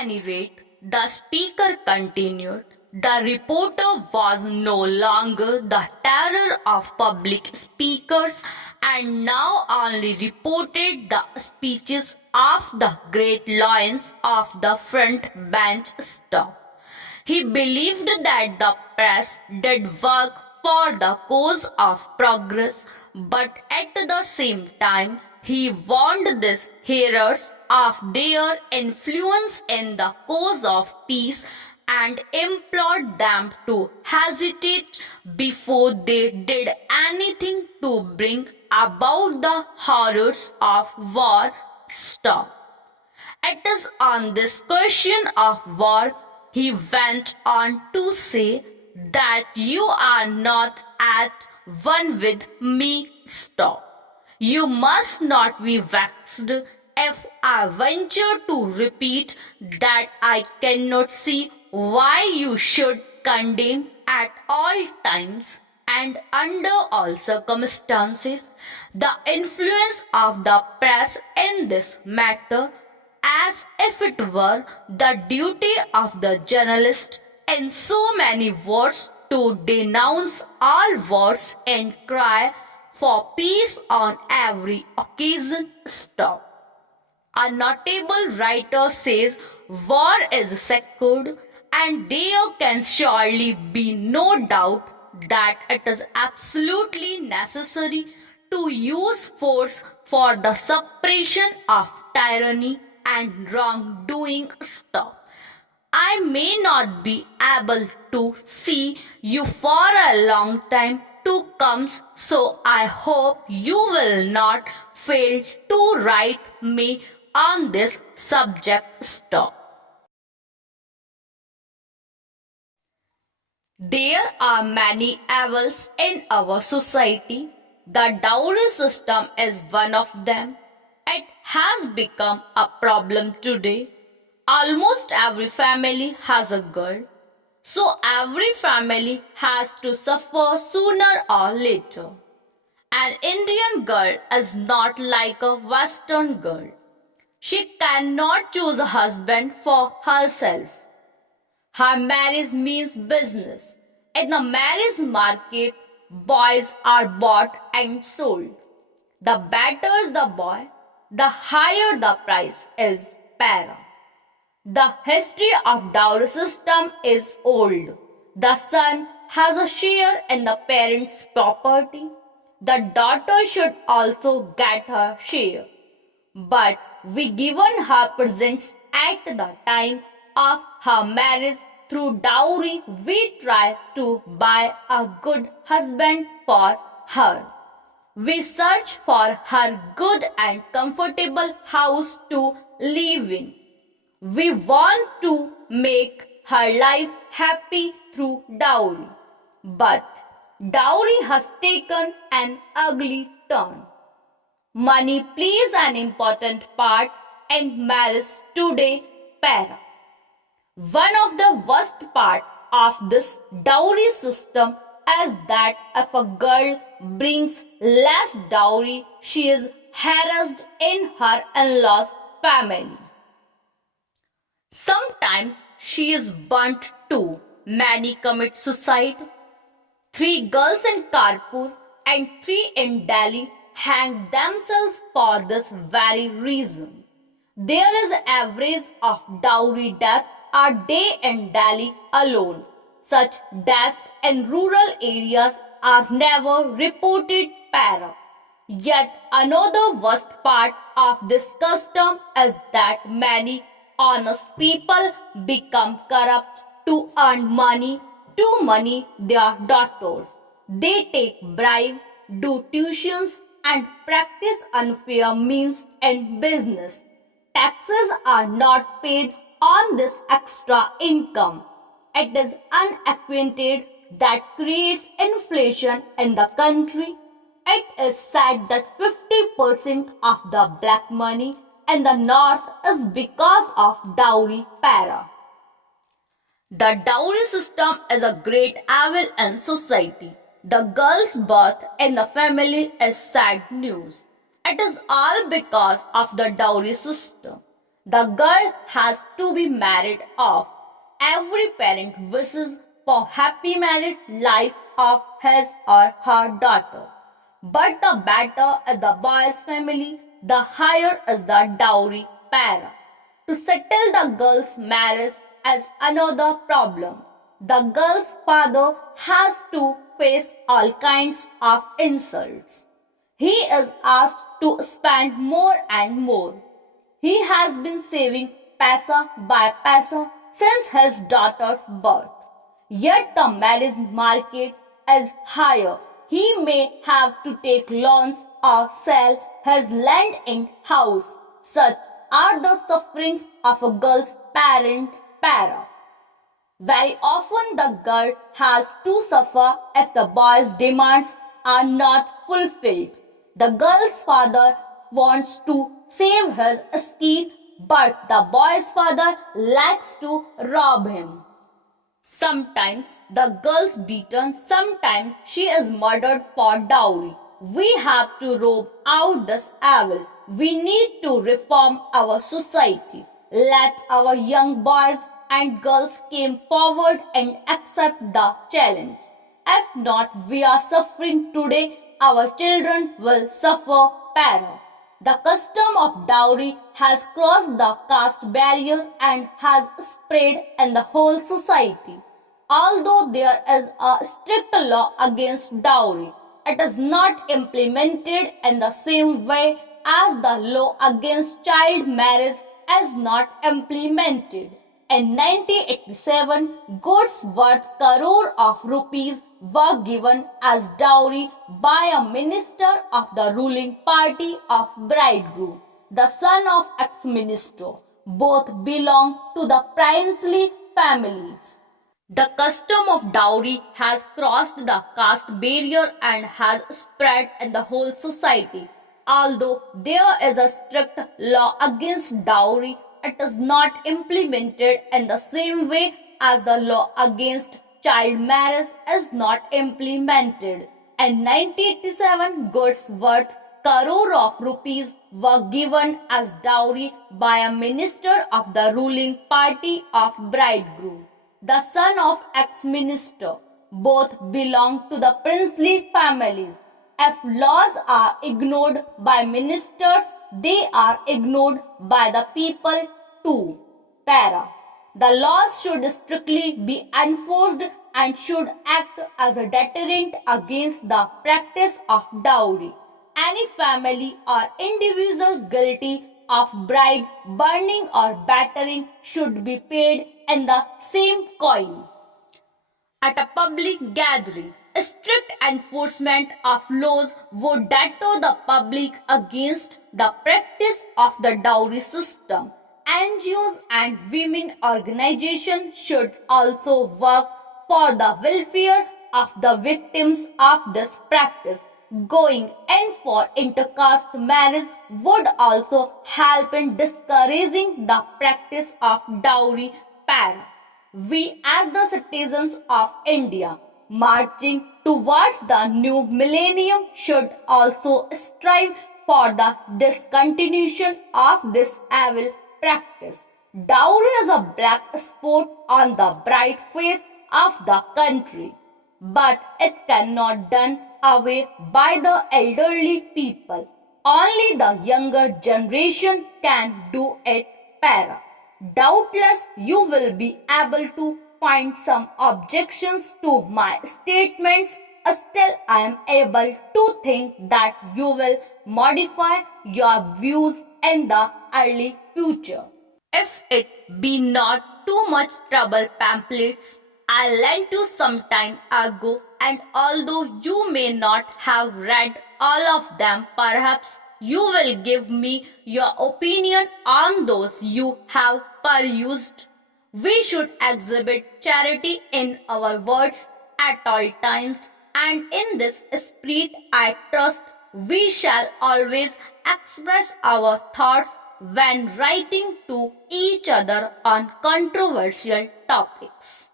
any rate, the speaker continued, the reporter was no longer the terror of public speakers and now only reported the speeches of the great lions of the front bench staff. He believed that the press did work for the cause of progress, but at the same time, he warned these hearers of their influence in the cause of peace and implored them to hesitate before they did anything to bring about the horrors of war stop. It is on this question of war, he went on to say, that you are not at one with me. Stop. You must not be vexed if I venture to repeat that I cannot see why you should condemn at all times and under all circumstances the influence of the press in this matter, as if it were the duty of the journalist in so many words to denounce all wars and cry for peace on every occasion. Stop. A notable writer says war is sacred, and there can surely be no doubt that it is absolutely necessary to use force for the suppression of tyranny and wrongdoing. Stop. I may not be able to see you for a long time to come, so I hope you will not fail to write me on this subject. Stop. There are many evils in our society. The dowry system is one of them. It has become a problem today. Almost every family has a girl, so every family has to suffer sooner or later. An Indian girl is not like a Western girl. She cannot choose a husband for herself. Her marriage means business. In the marriage market, boys are bought and sold. The better is the boy, the higher the price is para. The history of dowry system is old. The son has a share in the parent's property. The daughter should also get her share. But we given her presents at the time of her marriage. Through dowry, we try to buy a good husband for her. We search for her good and comfortable house to live in. We want to make her life happy through dowry. But dowry has taken an ugly turn. Money plays an important part in marriage today. Para. One of the worst part of this dowry system is that if a girl brings less dowry, she is harassed in her in-laws' family. Sometimes she is burnt too. Many commit suicide. 3 girls in Kanpur and 3 in Delhi hang themselves for this very reason. There is an average of dowry death a day in Delhi alone. Such deaths in rural areas are never reported. Para. Yet another worst part of this custom is that many honest people become corrupt to earn money to money their daughters. They take bribe, do tuitions and practice unfair means in business. Taxes are not paid on this extra income. It is unacquainted that creates inflation in the country. It is said that 50% of the black money in the north is because of dowry. Para. The dowry system is a great evil in society. The girl's birth in the family is sad news. It is all because of the dowry system. The girl has to be married off. Every parent wishes for happy married life of his or her daughter. But the better is the boy's family, the higher is the dowry para. To settle the girl's marriage as another problem. The girl's father has to face all kinds of insults. He is asked to spend more and more. He has been saving paisa by paisa since his daughter's birth. Yet the marriage market is higher. He may have to take loans or sell his land and house. Such are the sufferings of a girl's parent para. Very often the girl has to suffer if the boy's demands are not fulfilled. The girl's father wants to save his skin, but the boy's father likes to rob him. Sometimes the girl's beaten, sometimes she is murdered for dowry. We have to rob out this evil. We need to reform our society. Let our young boys and girls come forward and accept the challenge. If not, we are suffering today. Our children will suffer para. The custom of dowry has crossed the caste barrier and has spread in the whole society. Although there is a strict law against dowry, it is not implemented in the same way as the law against child marriage is not implemented. In 1987, goods worth crore of rupees were given as dowry by a minister of the ruling party of bridegroom, the son of ex-minister. Both belong to the princely families. The custom of dowry has crossed the caste barrier and has spread in the whole society. Although there is a strict law against dowry, it is not implemented in the same way as the law against child marriage is not implemented. In 1987, goods worth crore of rupees were given as dowry by a minister of the ruling party of bridegroom, the son of ex-minister. Both belong to the princely families. If laws are ignored by ministers, they are ignored by the people too. Para. The laws should strictly be enforced and should act as a deterrent against the practice of dowry. Any family or individual guilty of bride burning or battering should be paid in the same coin. At a public gathering, strict enforcement of laws would deter the public against the practice of the dowry system. NGOs and women organizations should also work for the welfare of the victims of this practice. Going in for intercaste marriage would also help in discouraging the practice of dowry para. We as the citizens of India marching towards the new millennium should also strive for the discontinuation of this evil practice. Dowry is a black spot on the bright face of the country, but it cannot done away by the elderly people. Only the younger generation can do it para. Doubtless you will be able to find some objections to my statements. Still, I am able to think that you will modify your views in the early future. If it be not too much trouble pamphlets I lent you some time ago, and although you may not have read all of them, perhaps you will give me your opinion on those you have perused. We should exhibit charity in our words at all times, and in this spirit I trust we shall always express our thoughts when writing to each other on controversial topics.